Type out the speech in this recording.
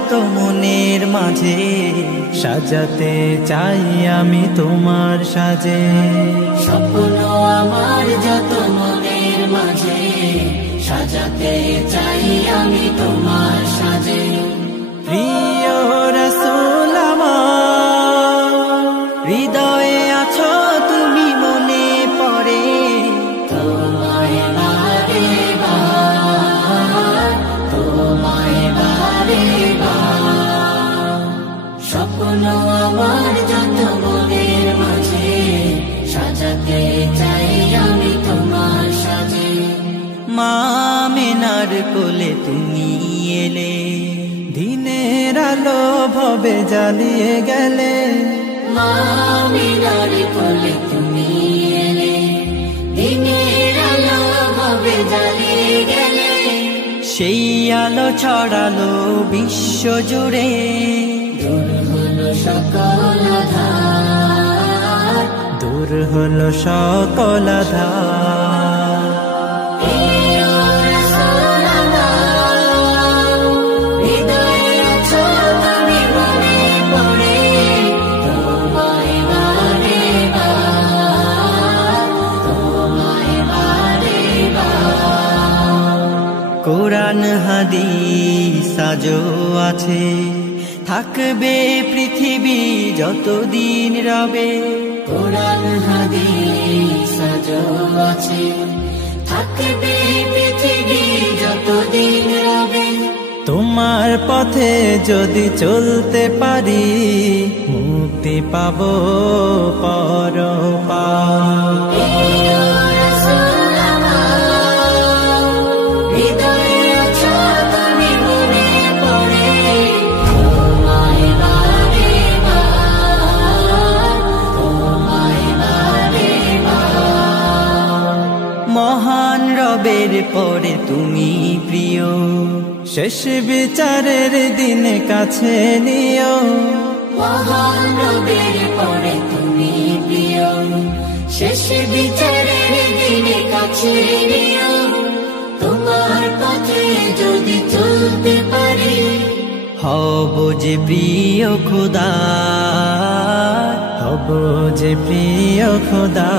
যত মনের মাঝে সাজাতে চাই আমি তোমার সাজে। স্বপ্ন আমার যত মনের মাঝে সাজাতে চাই আমি তোমার সাজে। প্রিয় রাসূল আমার, হৃদয়ে আছো তুমি, মনে পড়ে তোমায় বারে বার, তোমায় বারে বার। স্বপ্ন আমার যত মনের মাঝে সাজাতে চাই আমি তোমার সাজে। মা আমিনার কোলে তুমি এলে, দিনের আলো ভবে জ্বালিয়ে গেলে। মা আমিনার কোলে তুমি এলে, দিনের আলো ভবে জ্বালিয়ে গেলে। সেই আলো ছড়ালো বিশ্ব জুড়ে, দূর হলো সকল আঁধার, দূর হলো সকল আঁধার। প্রিয় রাসূল আমার, হৃদয়ে আছো তুমি, মনে পড়ে তোমায় বারে বার, তোমায় বারে বার। কোরআন হাদিস আজও আছে, থাকবে পৃথিবী যতদিন রবে। কোরআন হাদিস আজও আছে, থাকবে পৃথিবী যতদিন রবে। তোমার পথে যদি চলতে পারি, মুক্তি পাবো পরপার। প্রিয় রাসূল আমার, হৃদয়ে আছো তুমি, মনে পড়ে তোমায় বারে বার, তোমায় বারে বার। মহান রবের পরে তুমি প্রিয়, শেষ বিচারের দিনে কাছে নিও। মহান রবের পরে তুমি প্রিয়, শেষ বিচারের দিনে কাছে নিও। তোমার পথে যদি চলতে পারি, হব যে প্রিয় খোদা, হব যে প্রিয় খোদা।